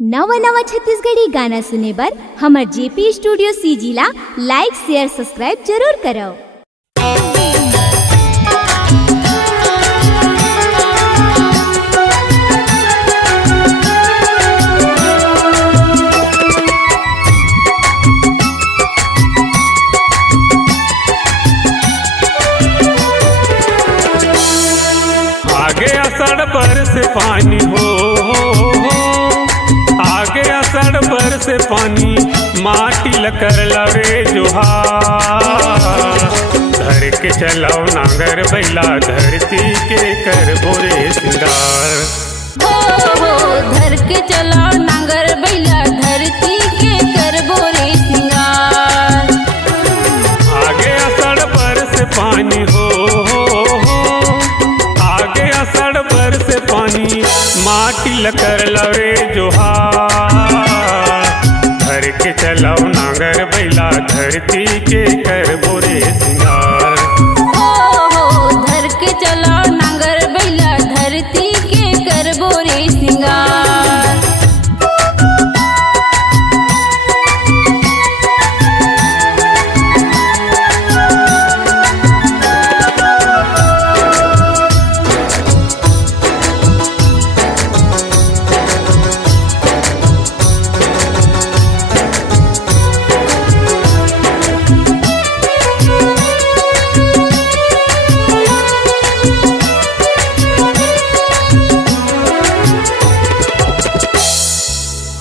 नवा नवा छत्तीसगढ़ी गाना सुने बर हमर जेपी स्टूडियो सीजी ला लाइक शेयर सब्सक्राइब जरूर करो। आगे असड़ बरस पानी हो, आगे असड़ बरस पानी, माटी लकर लवे जोहार। धर के चलाओ नांगर बैला, धरती के कर बोरे सिंगार। धर के चलाओ नांगर बैला, धरती के कर बोरे सिंगार। आगे असड़ बरस पानी हो, असड़ बरस पानी, माटी लकर लवे जोहार। धर के चलाओ नांगर बैला, धरती के कर बोरे सिंगार। धर के चलाओ नांगर बैला, धरती के कर बोरे सिंगार।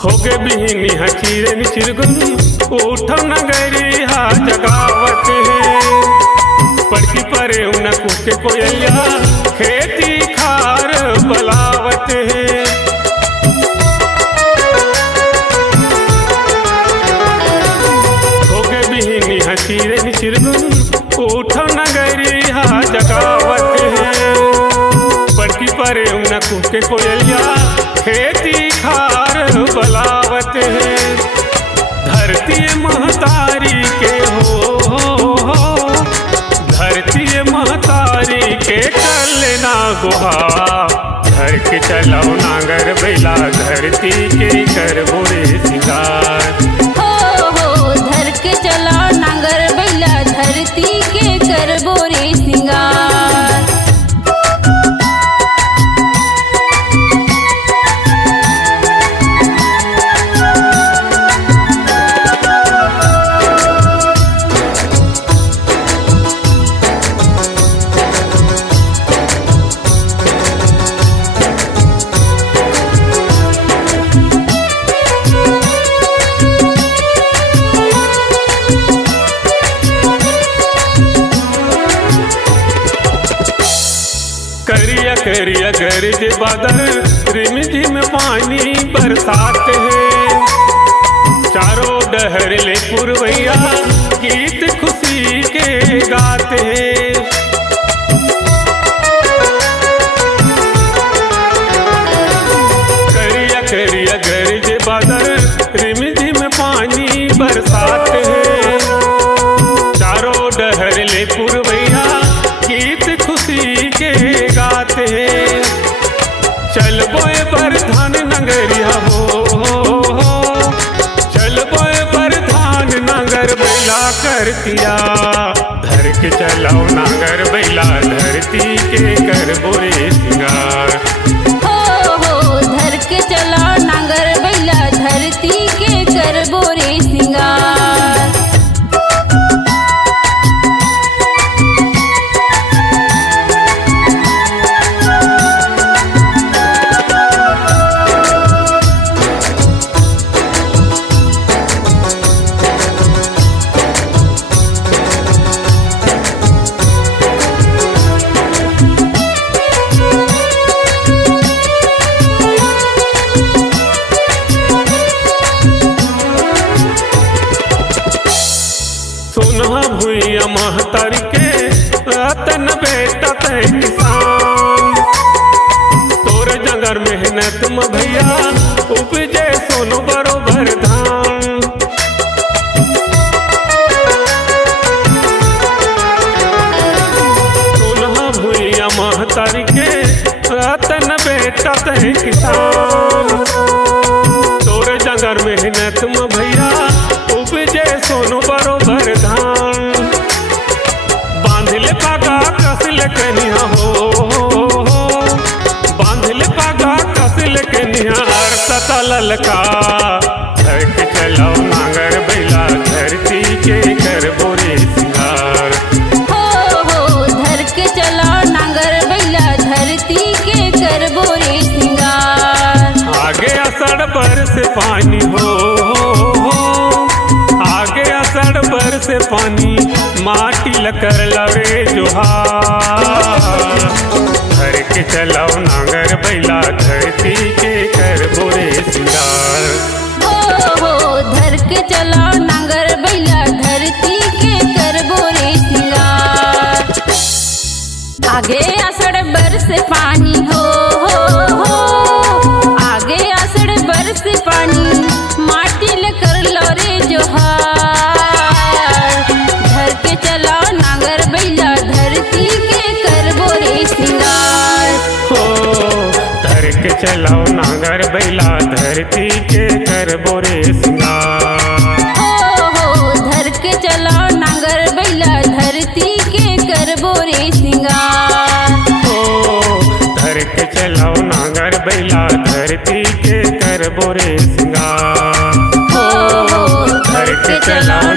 होगे बिहनी हचीरन चिरगुन, उठम नगरी हा जगावत है। पड़की परे उन कुके कोयलिया, खेती खार बलावत है। होगे बिहनी हचीरन चिरगुन, उठम नगरी हा जगावत है। पड़की परे उन कुके कोयलिया, खेती खार बलावत है। धरती महतारी के हो, धरती महतारी के कलना गुहा। धर के चलाओ नांगर बैला, धरती के कर बोरे सिंगार। धर के चलाओ नांगर बैला, धरती के कर बोरे सिंगार। करिया करिया गरज बादल, रिम झिम पानी बरसात है। चारों डहर ले पुरवैया, गीत खुशी के गाते हैं। करिया करिया गरज बादल, रिम झिम पानी बरसात है। चारों डहर ले पुरवैया, गीत खुशी के गाते हैं। चल बोए पर धान नगरिया हो, चल बोए पर धान नांगर बैला करतिया। धर के चलाओ नांगर बैला, धरती के कर बोरे सिंगार। धर के चलाओ नांगर बैला, धरती के कर बोरे सिंगार। सोनहा भुइया महतारी के, रतन बेटा तय किसान। तोर जंगर मेहनत में भैया, उपजे सोनो बरोबर धान। सोनहा भुइया महतारी के, रतन बेटा तय किसान। नांगर मेहनत में भैया उपजे सोनो बरोबर धान। बांधले पागा कसल कनिया हो, बांधले पागा कसल कनिया सता ललका। धर के चलाओ नांगर बैला धरती के कर बोरे सिंगार। हो धर के चलाओ नांगर बैला धरती के कर बोरे सिंगार। आगे असड़ बरस पानी हो, आगे असड़ बरस पानी माटी लकर लवे जोहार। धर के चलाओ नांगर बैला धरती के कर बोरे सिंगार। हो धर के चलाओ नांगर बैला धरती के कर बोरे सिंगार। आगे असड़ बरस पानी हो, आगे असड़ बरस पानी माटी लकर लरे जोहार। धर के चलाओ नांगर बैला धरती के कर बोरे सिंगार। हो धर के चलाओ नांगर बैला धरती के कर बोरे सिंगार। हो धर के चलाओ नांगर बैला धरती के कर बोरे सिंगार। हो धर के चलाओ नांगर बैला धरती के कर बोरे सिंगार। हो धर के चलाओ